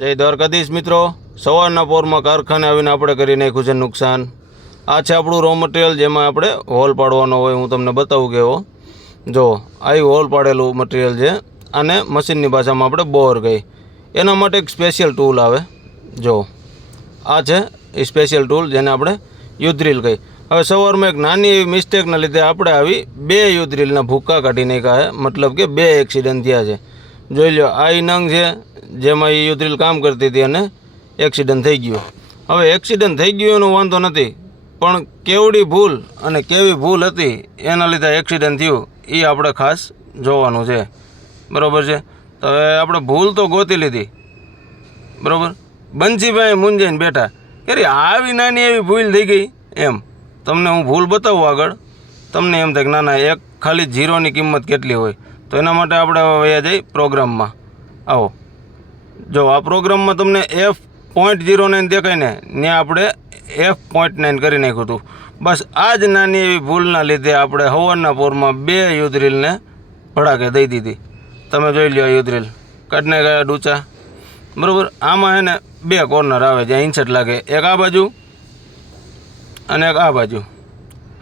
જય દ્વારકાધીશ મિત્રો. સવારના પોરમાં કારખાને આવીને આપણે કરી નાખ્યું છે નુકસાન. આ છે આપણું રો મટીરિયલ જેમાં આપણે હોલ પાડવાનો હોય હું તમને બતાવું કેવો જો, આ હોલ પાડેલું મટીરિયલ છે અને મશીનની ભાષામાં આપણે બોર કહી એના માટે એક સ્પેશિયલ ટૂલ આવે. જો, આ છે એ સ્પેશિયલ ટૂલ જેને આપણે યુદ્ધરીલ કહી હવે સવારમાં એક નાની એવી મિસ્ટેકના લીધે આપણે આવી બે યુદ્ધરીલના ભૂક્કા કાઢી નાખ્યા મતલબ કે બે એક્સિડન્ટ થયા છે. જોઈ લો આ નંગ છે. જેમાં એ યુદ્ધરીલ કામ કરતી હતી અને એક્સિડન્ટ થઈ ગયું. હવે એક્સિડન્ટ થઈ ગયું એનો વાંધો નથી, પણ કેવડી ભૂલ અને કેવી ભૂલ હતી એના લીધે એક્સિડન્ટ થયું, એ આપણે ખાસ જોવાનું છે. બરાબર છે? તો હવે આપણે ભૂલ તો ગોતી લીધી. બરાબર? બંસીભાઈ મૂંઝાઈને બેઠા. કે આવી નાની એવી ભૂલ થઈ ગઈ? એમ. તમને હું ભૂલ બતાવું આગળ. તમને એમ થાય કે ના ના, એક ખાલી જીરોની કિંમત કેટલી હોય? તો એના માટે આપણે વયા જઈ પ્રોગ્રામમાં. આવો. જો, આ પ્રોગ્રામમાં તમને એફ પોઈન્ટ ઝીરો નાઇન દેખાય ને ત્યાં આપણે એફ પોઈન્ટ નાઇન કરી નાખ્યું હતું. બસ, આ જ નાની એવી ભૂલના લીધે આપણે હવનના પોરમાં બે યુદ્રિલને ભડાકે દઈ દીધી. તમે જોઈ લ્યો યુદ્રિલ કાઢને ગયા ડૂચા. બરાબર? આમાં હે ને બે કોર્નર આવે જ્યાં ઇન્સર્ટ લાગે. એક આ બાજુ અને એક આ બાજુ.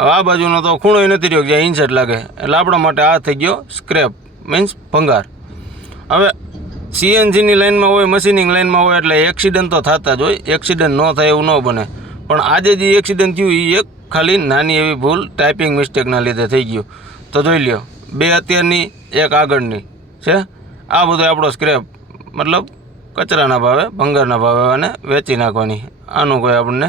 હવે આ બાજુનો તો ખૂણો નથી રહ્યો જ્યાં ઇન્સર્ટ લાગે. એટલે આપણા માટે આ થઈ ગયો સ્ક્રેપ મીન્સ ભંગાર. હવે સીએનજીની લાઇનમાં હોય મશીનિંગ લાઇનમાં હોય, એટલે એક્સિડન્ટ તો થતા જ હોય. એક્સિડન્ટ ન થાય એવું ન બને. પણ આજે જે એક્સિડન્ટ થયું એ એક ખાલી નાની એવી ભૂલ, ટાઈપિંગ મિસ્ટેકના લીધે થઈ ગયું. તો જોઈ લ્યો, બે અત્યારની, એક આગળની, છે? આ બધો આપણો સ્ક્રેપ, મતલબ કચરાના ભાવે, ભંગારના ભાવે અને વેચી નાખવાની. આનું કોઈ આપણને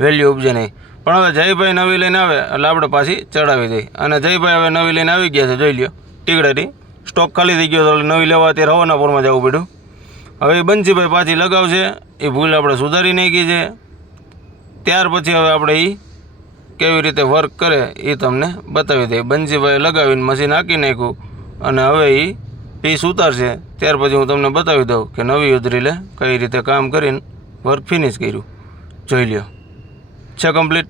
વેલ્યુ ઉપજે નહીં. પણ હવે જયભાઈ નવી લઈને આવે, એટલે આપણે પાછી ચડાવી દઈએ. અને જયભાઈ હવે નવી લઈને આવી ગયા છે, જોઈ લ્યો ટીકડાથી સ્ટોક ખાલી થઈ ગયો તો એટલે નવી લેવા અત્યારે હવાનાપુરમાં જવું પડ્યું. હવે એ બંસીભાઈ પાછી લગાવશે, એ ભૂલ આપણે સુધારી નાખી છે. ત્યાર પછી હવે આપણે એ કેવી રીતે વર્ક કરે એ તમને બતાવી દઈએ. બંસીભાઈ લગાવીને મશીન હાંકી નાખ્યું અને હવે એ પીસ ઉતારશે ત્યાર પછી હું તમને બતાવી દઉં કે નવી ઉધરીલે કઈ રીતે કામ કરીને વર્ક ફિનિશ કર્યું. જોઈ લ્યો. છે કમ્પ્લીટ